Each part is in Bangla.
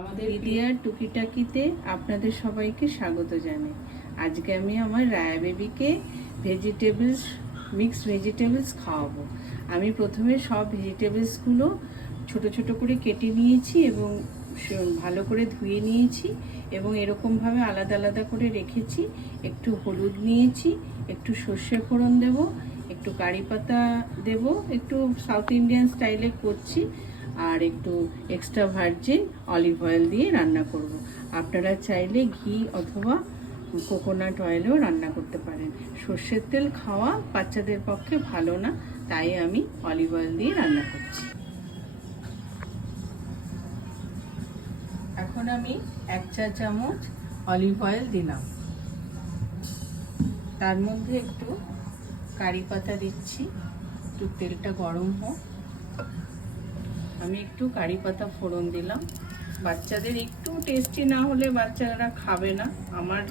আমাদের দিদিয়ার টুকিটাকিতে আপনাদের সবাইকে স্বাগত জানাই। আজকে আমি আমার রায়া বেবিকে মিক্সড ভেজিটেবলস খাওয়াবো। আমি প্রথমে সব ভেজিটেবলসগুলো ছোট ছোট করে কেটে নিয়েছি এবং ভালো করে ধুয়ে নিয়েছি এবং এরকমভাবে আলাদা আলাদা করে রেখেছি। একটু হলুদ নিয়েছি, একটু সর্ষে ফোড়ন দেব, একটু কারি পাতা দেব, একটু সাউথ ইন্ডিয়ান স্টাইলে করছি, আর একটু এক্সট্রা ভার্জিন অলিভ অয়েল দিয়ে রান্না করব। আপনারা চাইলে ঘি অথবা কোকোনাট অয়েলেও রান্না করতে পারেন। সর্ষের তেল খাওয়া বাচ্চাদের পক্ষে ভালো না, তাই আমি অলিভ অয়েল দিয়ে রান্না করছি। এখন আমি 1 চা চামচ অলিভ অয়েল দিলাম, তার মধ্যে একটু কারি পাতা দিচ্ছি। একটু তেলটা গরম হোক, আমি একটু কারি পাতা ফোড়ন দিলাম। বাচ্চাদের একটু টেস্টি না হলে বাচ্চারা খাবে না। আমার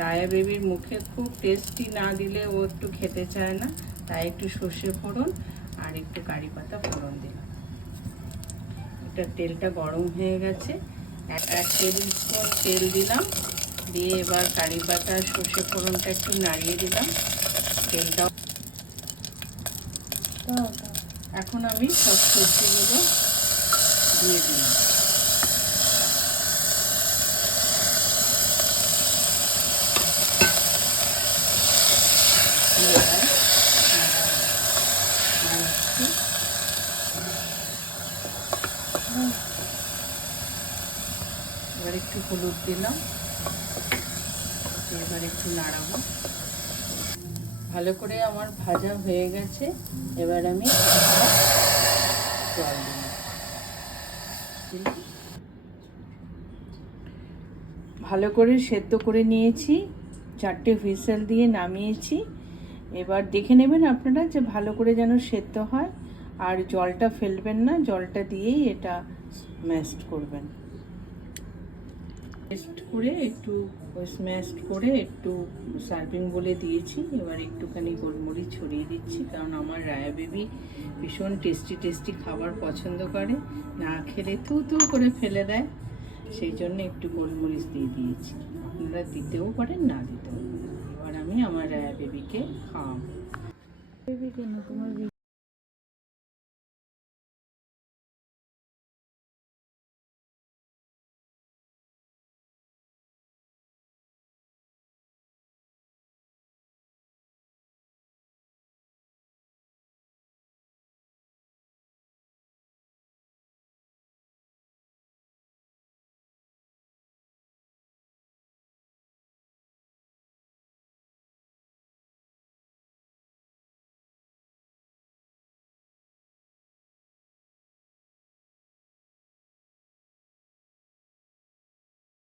রায়া বেবির মুখে খুব টেস্টি না দিলে ও একটু খেতে চায় না, তাই একটু সর্ষে ফোড়ন আর একটু কারি পাতা ফোড়ন দিলাম। এটা তেলটা গরম হয়ে গেছে, 1 টেবিল স্পুন তেল দিলাম, দিয়ে এবার কারি পাতা সর্ষে ফোড়নটা একটু নাড়িয়ে দিলাম। তেলটা এখন আমি সব সবজিগুলো দিয়ে দিলাম। এবার একটু হলুদ দিলাম, এবার একটু নাড়াবো। ভালো করে আমার ভাজা হয়ে গেছে, এবার আমি জল দিলাম। ভালো করে সেদ্ধ করে নিয়েছি, 4টে হুইসেল দিয়ে নামিয়েছি। এবার দেখে নেবেন আপনারা যে ভালো করে যেন সেদ্ধ হয়, আর জলটা ফেলবেন না, জলটা দিয়েই এটা ম্যাশড করবেন। স্ম্যাশড করে একটু সার্ভিং বলে দিয়েছি। এবার একটুখানি গোলমরিচ ছড়িয়ে দিচ্ছি, কারণ আমার রায়া বেবি ভীষণ টেস্টি খাবার পছন্দ করে, না খেলে থু করে ফেলে দেয়, সেই জন্য একটু গোলমরিচ দিয়ে দিয়েছি। আপনারা দিতেও পারেন, না দিতেও পারেন। এবার আমি আমার রায়া বেবিকে খাওয়াবো।